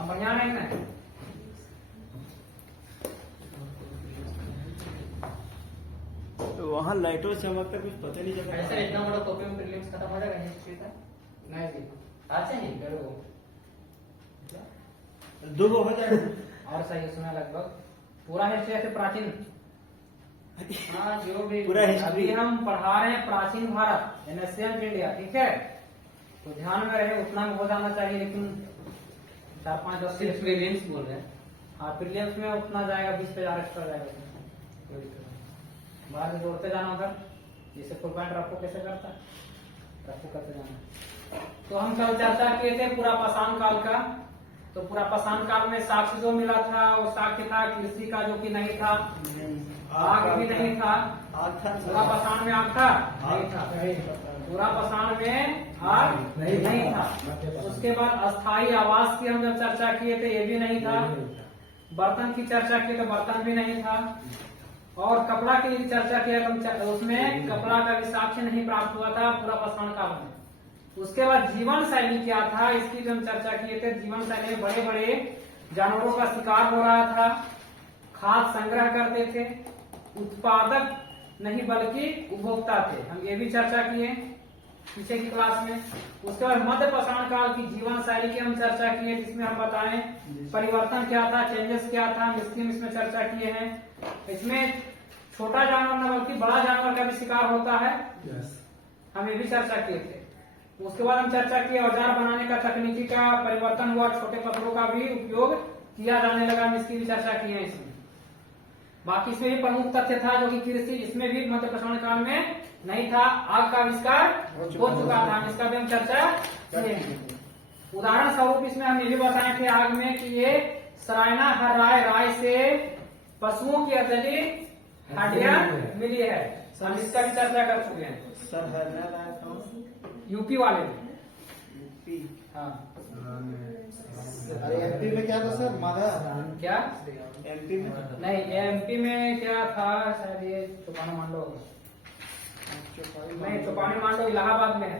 अब बढ़िया नहीं ना। वहाँ लाइटों चमकता कुछ पता नहीं चला। ऐसा इतना बड़ा कॉपी में प्रीलिम्स खत्म हो जाएगा हिस्ट्री का? नहीं जी, अच्छा ही करो दो गो हो जाएगा और सही उसमें लगभग पूरा हिस्ट्री है प्राचीन। हाँ जो भी पूरा history। अभी हम पढ़ा रहे हैं प्राचीन भारत एशियंट इंडिया, ठीक है, तो ध्यान में रहे उतना में हो जाना चाहिए, लेकिन 4-5 सिर्फ प्रीलिम्स बोल रहे हैं। हाँ प्रीलिम्स में उतना जाएगा, 20 पे एक्स्ट्रा जाएगा, बाद में जोड़ते जाना उधर, जैसे फुल पॉइंट रखो कैसे करता रखो करते जाना। तो हम कल चर्चा किए थे पूरा पाषाण काल का। तो पूरा पाषाण काल में साक्ष्य जो मिला था वो साक्ष्य था कृषि का, जो कि नहीं था, आग भी नहीं था, पूरा पाषाण में आग था नहीं था, पूरा पाषाण में आग नहीं था। उसके बाद अस्थाई आवास की हम जब चर्चा किए थे ये भी नहीं था, बर्तन की चर्चा की तो बर्तन भी नहीं था, और कपड़ा की चर्चा किया तो उसमें कपड़ा का भी साक्ष्य नहीं प्राप्त हुआ था पूरा पाषाण काल में। उसके बाद जीवन शैली क्या था इसकी जो हम चर्चा किए थे, जीवन शैली में बड़े बड़े जानवरों का शिकार हो रहा था, खाद्य संग्रह करते थे, उत्पादक नहीं बल्कि उपभोक्ता थे, हम ये भी चर्चा किए पीछे की क्लास में। उसके बाद मध्य पाषाण काल की जीवन शैली की हम चर्चा किए, जिसमें हम बताएं परिवर्तन क्या था, चेंजेस क्या था, हम इसमें चर्चा किए हैं। इसमें छोटा जानवर न बल्कि बड़ा जानवर का भी शिकार होता है, हम ये भी चर्चा किए थे। उसके बाद हम चर्चा किए औजार बनाने का तकनीकी का परिवर्तन हुआ, छोटे पत्थरों का भी उपयोग किया जाने लगा, हम इसकी भी चर्चा की है इसमें। बाकी इसमें भी प्रमुख तथ्य था जो कि कृषि, इसमें भी मध्य पाषाण काल में नहीं था, आग का आविष्कार हो चुका था, हम इसका भी हम चर्चा किए हैं। उदाहरण स्वरूप इसमें हम ये भी बताए थे आग में कि ये सरायना हर राय से पशुओं की अजली हड्डियां मिली है, हम इसका भी चर्चा कर चुके हैं। यूपी वाले यूपी, हाँ अरे एमपी में क्या था सर? माधा क्या एमपी में नहीं, एमपी में क्या था शायद ये चौपानी मांडो नहीं, चौपानी मांडो इलाहाबाद में है,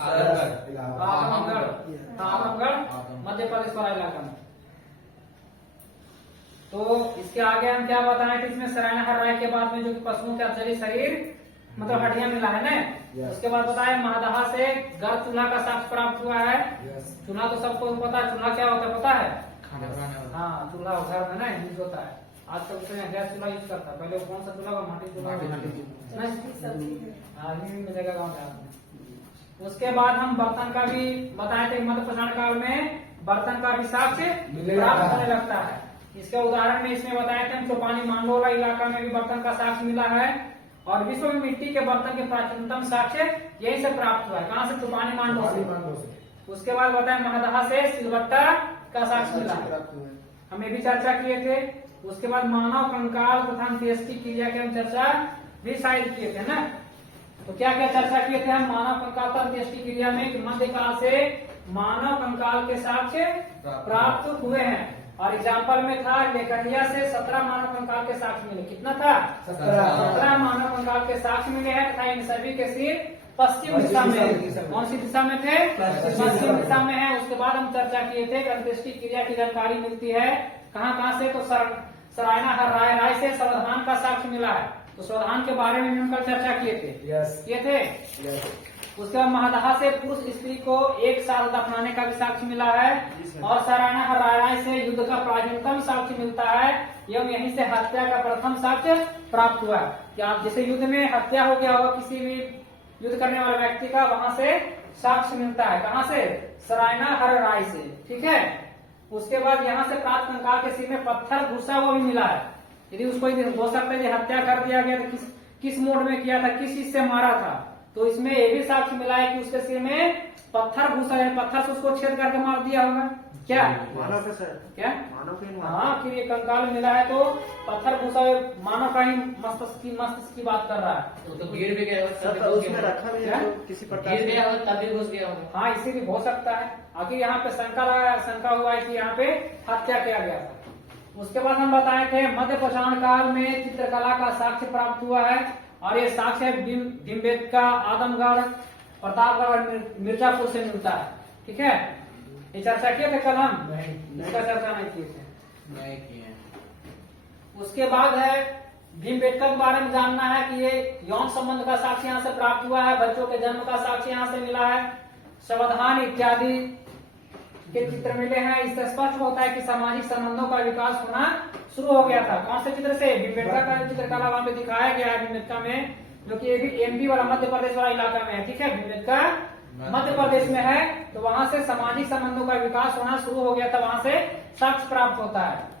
आजमगढ़, आजमगढ़ मध्य प्रदेश वाला इलाका में। तो इसके आगे हम क्या बताएं कि इसमें सरायना हर राय के बाद में जो पशुओं के अफजली शरीर मतलब हड्डियां मिला है ना। उसके बाद बताया महादहा से गर्म चूल्हा का साक्ष्य प्राप्त हुआ है। चूल्हा तो सबको पता है, चूल्हा क्या होता है पता है? खाना बनाने हाँ चूल्हा घर में ना यूज होता है, आजकल उसमें गैस चूल्हा यूज करता है, पहले कौन सा चूल्हा माटी चूल्हा अभी भी मिलेगा गाँव देहात में। उसके बाद हम बर्तन का भी बताए थे, मध्य पाषाण काल में बर्तन का भी साक्ष्य प्राप्त होने लगता है। इसके उदाहरण में इसमें बताए थे हम चौपानी मांडोला इलाका में भी बर्तन का साक्ष्य मिला है, और विश्व में मिट्टी के बर्तन के प्राचीनतम साक्ष्य यही से प्राप्त हुआ है, कहाँ से? चौपानी मांडो से। उसके बाद बताए महादहा से सिलवट्टा का साक्ष्य मिला है, हम ये भी चर्चा किए थे। उसके बाद मानव कंकाल तथा अंत्येष्टि क्रिया की हम चर्चा भी शायद किए थे ना। तो क्या क्या चर्चा किए थे हम मानव कंकाल तथा अंत्येष्टि क्रिया में कि मध्यकाल से मानव कंकाल के साक्ष्य प्राप्त हुए हैं, और एग्जाम्पल में था लेखनिया से 17 मानव कंकाल के साक्ष्य मिले। कितना था? 17 मानव कंकाल के साक्ष्य मिले हैं तथा इन सभी के सिर पश्चिम दिशा में, कौन सी दिशा में थे? पश्चिम दिशा में है। उसके बाद हम चर्चा किए थे अंत्येष्टि क्रिया की जानकारी मिलती है कहाँ से? तो सरायना हर राय से संविधान का साक्ष्य मिला है, तो संविधान के बारे में हम कल चर्चा किए थे। उसके बाद महादहा से पुरुष स्त्री को 1 साल दफनाने का भी साक्ष्य मिला है, और सरायना हर राय से युद्ध का प्राचीनतम साक्ष्य मिलता है, एवं यहीं से हत्या का प्रथम साक्ष्य प्राप्त हुआ है कि आप जैसे युद्ध में हत्या हो गया होगा किसी भी युद्ध करने वाले व्यक्ति का, वहां से साक्ष्य मिलता है, कहाँ से? सरायना हर राय से, ठीक है। उसके बाद यहाँ से प्राप्त कंकाल के सिर में पत्थर घुसा वो भी मिला है, यदि उसको हो सकता है हत्या कर दिया गया तो किस मोड में किया था, किस चीज से मारा था, तो इसमें ये भी साक्ष्य मिला है कि उसके सिर में पत्थर घुसा है, पत्थर से उसको छेद करके मार दिया होगा। क्या मानव का सर? क्या मानव के? हाँ कि ये कंकाल मिला है तो पत्थर घुसा हुआ मानव का ही मस्तिष्क की बात कर रहा है। वो तो गिर भी गया सर उसमें रखा भी है तो किसी प्रकार गिर गया हो तब भी घुस गया होगा। हाँ इसीलिए हो सकता है, आखिर यहाँ पे शंका हुआ है कि यहाँ पे हत्या किया गया था। उसके बाद हम बताए थे मध्य पाषाण काल में चित्रकला का साक्ष्य प्राप्त हुआ है, और ये साक्ष्य भीमबेटका, आदमगढ़, प्रतापगढ़ और मिर्जापुर से मिलता है, ठीक है। ये चर्चा किए थे कल हम? नहीं। इसका चर्चा नहीं किए थे। नहीं किए। उसके बाद है भीमबेटका के बारे में जानना है कि ये यौन संबंध का साक्ष्य यहाँ से प्राप्त हुआ है, बच्चों के जन्म का साक्ष्य यहाँ से मिला है, संविधान इत्यादि के चित्र मिले हैं। इससे स्पष्ट होता है कि सामाजिक संबंधों का विकास होना शुरू हो गया था। कौन से चित्र से? भीमबेटका का चित्रकला वहां पे दिखाया गया है भीमबेटका में, जो कि ये भी एमपी वाला मध्य प्रदेश वाला इलाका में है। ठीक है, भीमबेटका मध्य प्रदेश में है, तो वहां से सामाजिक संबंधों का विकास होना शुरू हो गया था, वहां से साक्ष्य प्राप्त होता है।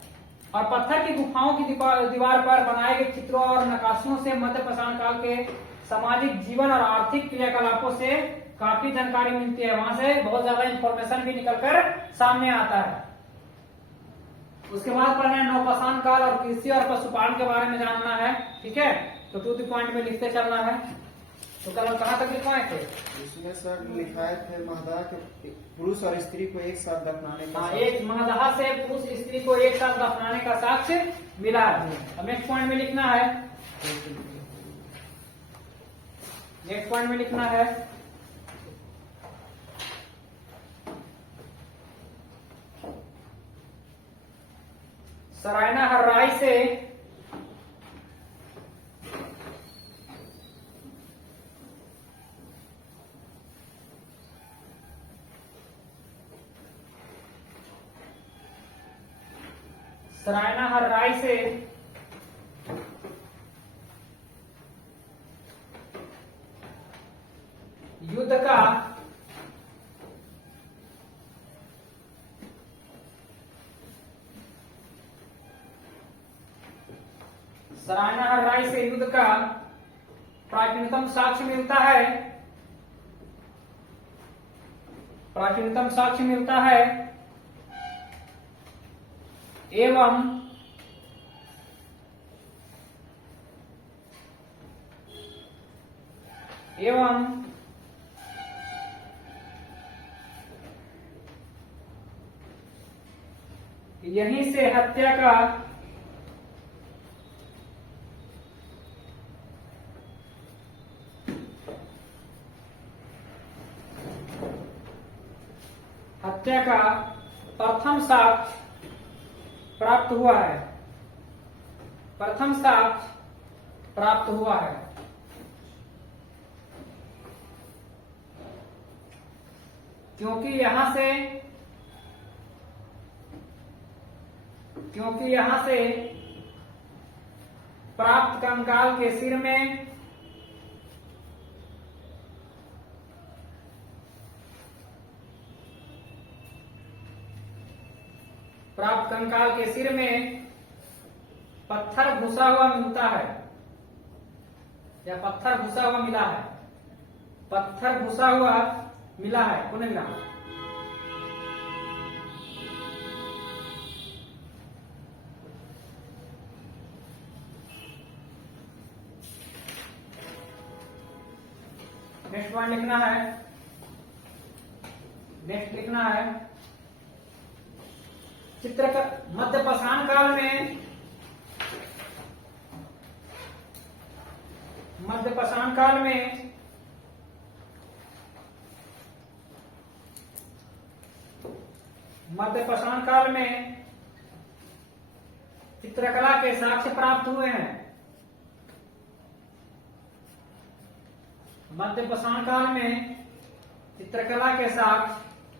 और पत्थर की गुफाओं की दीवार पर बनाए गए चित्रों और नक्काशियों से मध्य पाषाण काल के सामाजिक जीवन और आर्थिक क्रियाकलापों से काफी जानकारी मिलती है। वहां से बहुत ज्यादा इंफॉर्मेशन भी निकलकर सामने आता है। उसके बाद पढ़ना है नवपाषाण काल और कृषि और पशुपालन के बारे में जानना है। ठीक है, तो टू द पॉइंट में लिखते चलना है। तो कल हम कहाँ तक लिखवाए थे? इसमें सर लिखाए थे महदाह के पुरुष और स्त्री को एक साथ दफनाने का। हाँ, एक महदाह से पुरुष स्त्री को एक साथ दफनाने का साक्ष्य मिला है। अब नेक्स्ट पॉइंट में लिखना है, नेक्स्ट पॉइंट में लिखना है सरायना हर्राई से युद्ध का प्राचीनतम साक्ष्य मिलता है, प्राचीनतम साक्ष्य मिलता है एवं यहीं से हत्या का प्रथम साक्ष्य प्राप्त हुआ है, प्रथम साक्ष्य प्राप्त हुआ है। क्योंकि यहां से प्राप्त कंकाल के सिर में पत्थर घुसा हुआ मिलता है, या पत्थर घुसा हुआ मिला है, पत्थर घुसा हुआ मिला है। पुनः मिला नेक्स्ट पॉइंट लिखना है, नेक्स्ट लिखना है मध्य पाषाण काल में चित्रकला के साक्ष्य प्राप्त हुए हैं। मध्य पाषाण काल में चित्रकला के साक्ष्य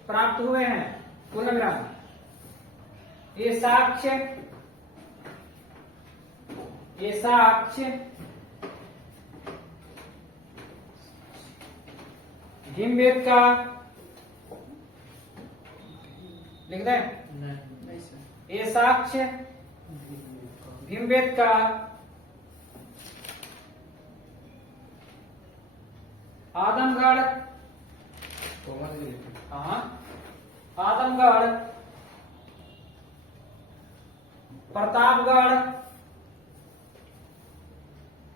प्राप्त हुए हैं। पूर्णविराम। ये साक्ष्य भीमबेटका लिख दें? नहीं सर। ये साक्ष्य भीमबेटका आदमगढ़, आदमगढ़,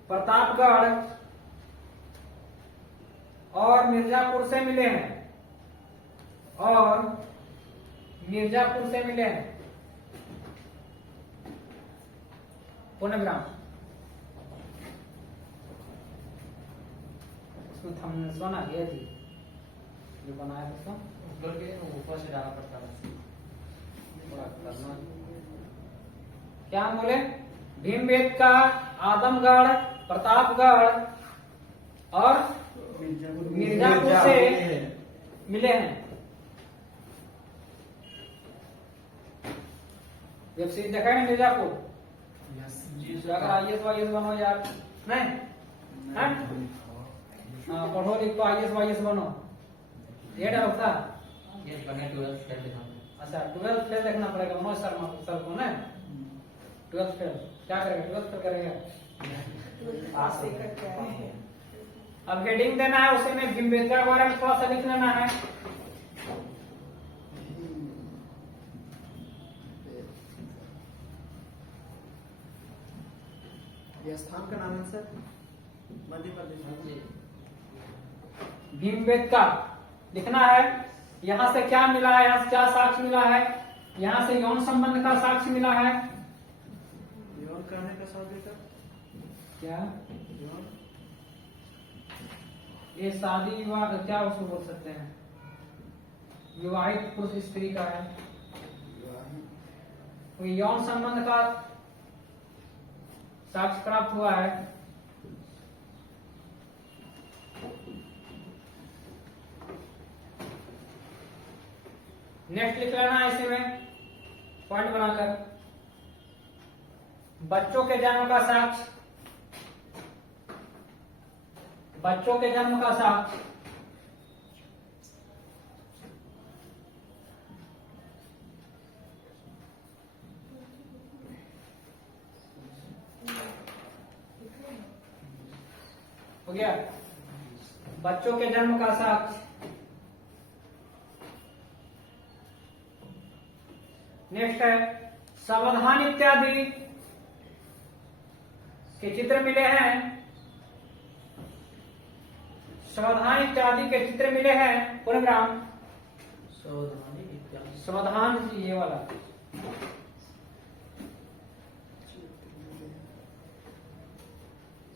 प्रतापगढ़ और मिर्जापुर से मिले हैं, पूर्णविराम। उसमें हमने सोना दिया थी जो बनाया था। डोल के ऊपर से डालना पड़ता है। थोड़ा करना। क्या हम बोले? भीमबेटका, आदमगढ़, प्रतापगढ़ और मिर्जापुर से मिले हैं। जब से देखा है ना मिर्जापुर, अगर IAS वाईएस बनो यार, नहीं हाँ? पढ़ो लिखो IAS वाईएस बनो, ये डर होता। ये करने 12th फेल दिखा। अच्छा 12th फेल देखना पड़ेगा मनोज शर्मा सर को ना। 12th फेल क्या करेगा? 12th फेल करेगा। अब हेडिंग देना है, उसी में भीमबेटका के बारे में थोड़ा सा लिख लेना है। यह स्थान का नाम है सर? मध्य प्रदेश। भीमबेटका लिखना है। यहाँ से क्या मिला है? यहाँ से क्या साक्ष्य मिला है? यहाँ से यौन संबंध का साक्ष्य मिला है। यौन करने का साध्य का क्या यौन ये शादी विवाह क्या उसको बोल सकते हैं? विवाहित पुरुष स्त्री का है। तो यौन संबंध का साक्ष्य प्राप्त हुआ है। नेक्स्ट लिख लेना है इसी में पॉइंट बनाकर। बच्चों के जन्म का साक्ष्य, बच्चों के जन्म का साक्ष्य, हो गया। बच्चों के जन्म का साक्ष्य। नेक्स्ट है सावधान इत्यादि के चित्र मिले हैं। सावधान इत्यादि के चित्र मिले हैं। पूर्णविराम। सावधान जी ये वाला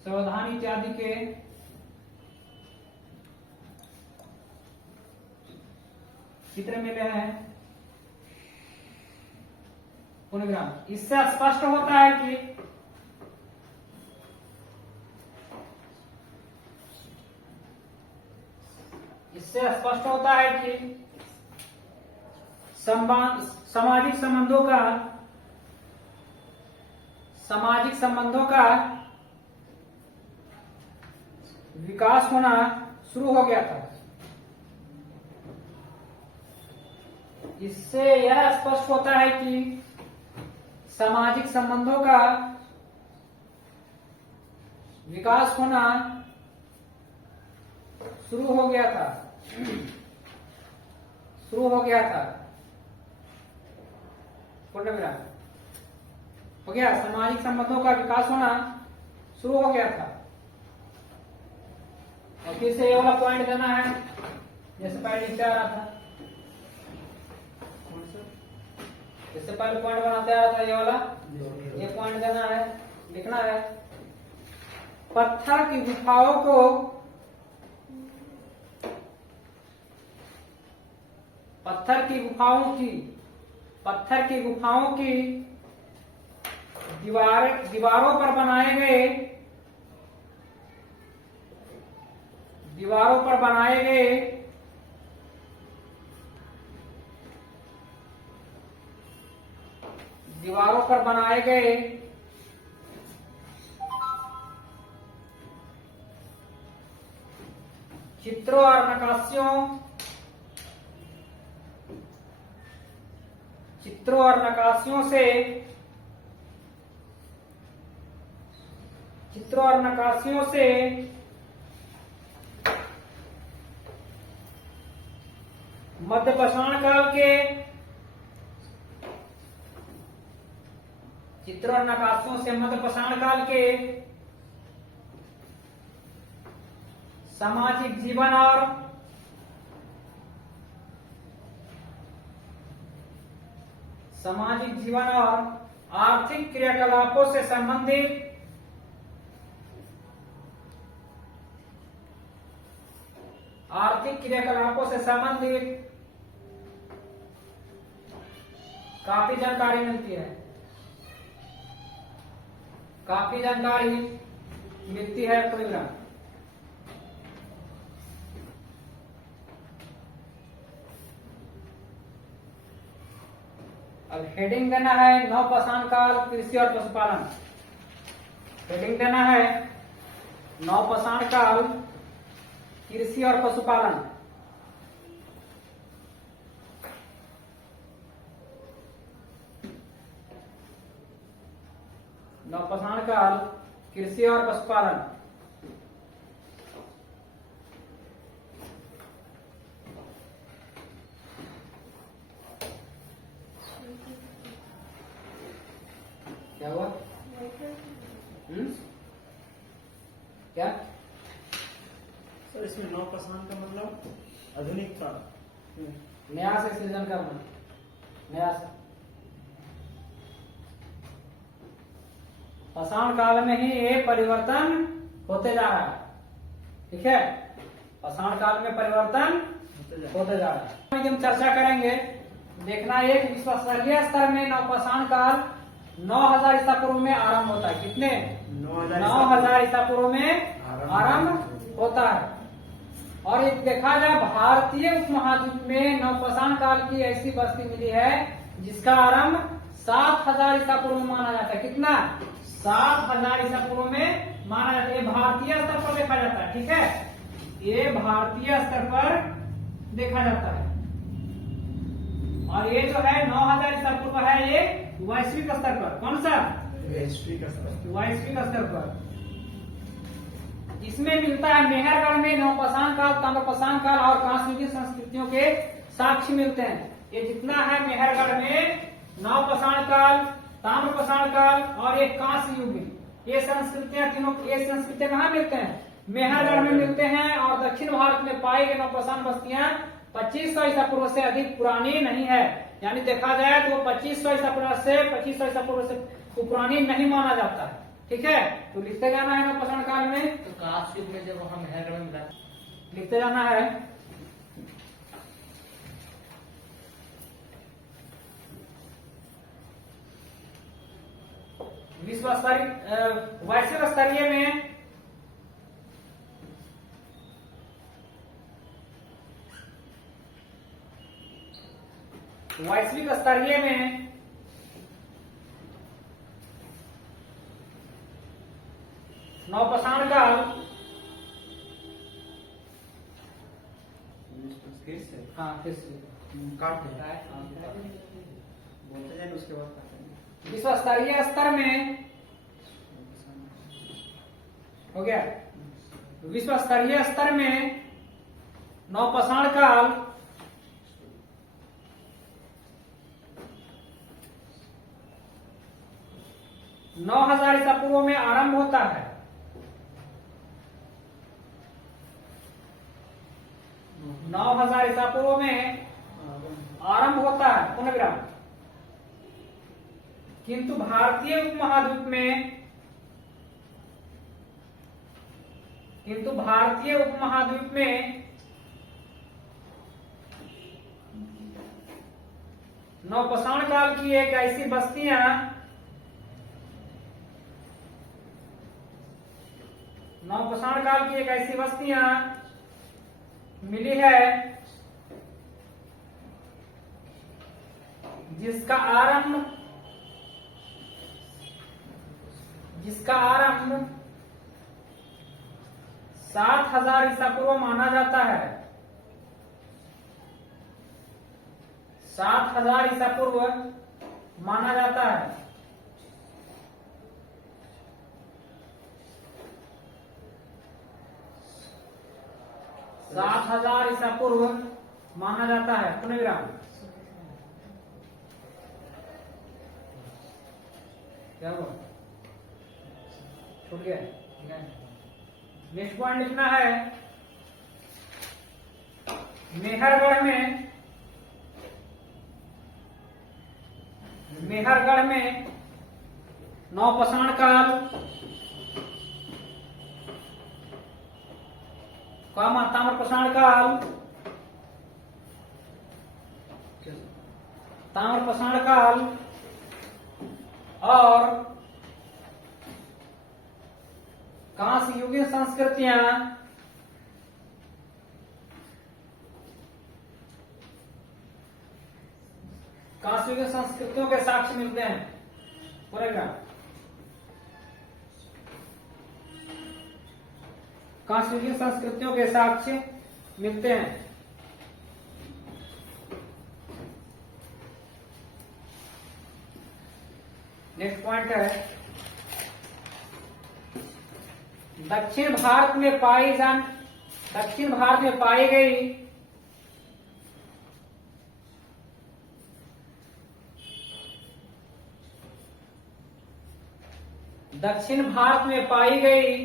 सावधान इत्यादि के चित्र मिले हैं। पूर्णविराम। इससे स्पष्ट होता है कि सामाजिक संबंधों का विकास होना शुरू हो गया था। इससे यह स्पष्ट होता है कि सामाजिक संबंधों का विकास होना शुरू हो गया था। पूर्णविराम। हो गया। सामाजिक संबंधों का विकास होना शुरू हो गया था। और फिर से ये वाला पॉइंट देना है जैसे पहले लिखते आ रहा था। इससे पहले पॉइंट बनाते आ रहा था ये वाला। ये पॉइंट देना है, लिखना है। पत्थर की गुफाओं की दीवारों पर बनाए गए चित्रों और नकाशियों से मध्यपाषाण काल के सामाजिक जीवन और आर्थिक क्रियाकलापों से संबंधित काफी जानकारी मिलती है, काफी जानकारी मिलती है प्रोग्राम। अब हेडिंग देना है नवपाषाण काल कृषि और पशुपालन। हेडिंग देना है नवपाषाण काल कृषि और पशुपालन। नवपाषाण काल कृषि और पशुपालन। क्या हुआ? क्या? सर इसमें नवपाषाण का मतलब आधुनिक काल, नया से सृजन करना, नया से। पाषाण काल में ही ये परिवर्तन होते जा रहा है, ठीक है। पाषाण काल में परिवर्तन होते जा रहा है। हम चर्चा करेंगे, देखना एक विश्वस्तरीय स्तर में नवपाषाण काल 9000 ईसा पूर्व में आरंभ होता है। कितने? 9000 ईसा पूर्व में आरंभ होता है। और एक देखा जाए भारतीय उपमहाद्वीप में नवपाषाण काल की ऐसी बस्ती मिली है जिसका आरंभ 7000 ईसा पूर्व में माना जाता है। कितना? 7000 ईसा पूर्व में माना जाता है। ये भारतीय स्तर पर देखा जाता है, ठीक है। ये भारतीय स्तर पर देखा जाता है। और ये जो है 9000 ईसा पूर्व है, ये वैश्विक स्तर पर। कौन सा? वैश्विक स्तर, वैश्विक स्तर पर। इसमें मिलता है मेहरगढ़ में नवपाषाण काल, ताम्रपाषाण काल और कांस्य संस्कृतियों के साक्ष्य मिलते हैं। ये जितना है मेहरगढ़ में नवपाषाण काल, ताम्रपाषाण काल और एक कांस्य युग, ये संस्कृतियां तीनों, ये संस्कृतियां कहाँ मिलते हैं? मेहरगढ़ में मिलते हैं। और दक्षिण भारत में पाई गई नवपाषाण बस्तियां 2500 ईसा पूर्व से अधिक पुरानी नहीं है। यानी देखा जाए तो 2500 ईसा पूर्व से 2500 ईसा पूर्व से पुरानी नहीं माना जाता है, ठीक है। तो लिखते जाना है नवपाषाण काल में। तो काश युग में जब हम मेहरगढ़ में मिला, लिखते जाना है। विश्व स्तरीय, वैश्विक स्तरीय में वैश्विक स्तरीय में नवपाषाण काल, हाँ फिर से काट दे, हाँ, बोलते जाए उसके बाद काटेंगे। विश्व स्तरीय स्तर में हो गया। विश्व स्तरीय स्तर में नवपाषाण काल 9000 ईसा पूर्व में आरंभ होता है। नौ 9000 ईसा पूर्व में आरंभ होता है पुनर्विराम। किंतु भारतीय उपमहाद्वीप में, किंतु भारतीय उपमहाद्वीप में नवपाषाण काल की एक ऐसी बस्तियां नवपाषाण काल की एक ऐसी बस्तियां मिली है जिसका आरंभ 7000 ईसा पूर्व माना जाता है। 7000 ईसा पूर्व माना जाता है। सात 7000 ईसा पूर्व माना जाता है। पुनर्विराम। क्या हुआ? छूट गया? नेक्स्ट पॉइंट लिखना है, मेहरगढ़ में नवपाषाण काल ताम्रपाषाण काल ताम्र पाषाण काल और कांस्य युगीन संस्कृतियां कांस्य युगीन संस्कृतियों के साक्ष्य मिलते हैं। पूरेगा कांस्य युगीन संस्कृतियों के साक्ष्य मिलते हैं। नेक्स्ट पॉइंट है दक्षिण भारत में पाई गई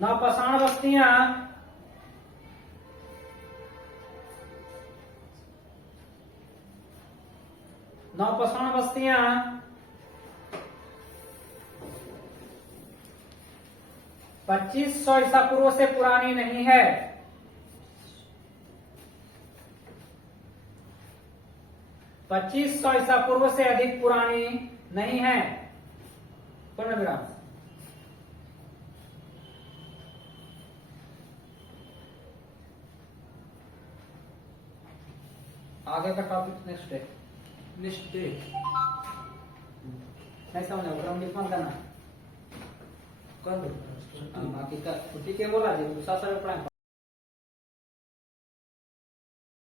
नवपाषाण बस्तियां नवपाषाण बस्तियां 2500 ईसा पूर्व से पुरानी नहीं है। 2500 ईसा पूर्व से अधिक पुरानी नहीं है। पूर्ण विराम। आगे का टॉपिक नेक्स्ट है। नेक्स्ट डे नहीं समझ क्रम लिखना करना कर दो। बाकी का छुट्टी के बोला जी दूसरा सर पढ़ाए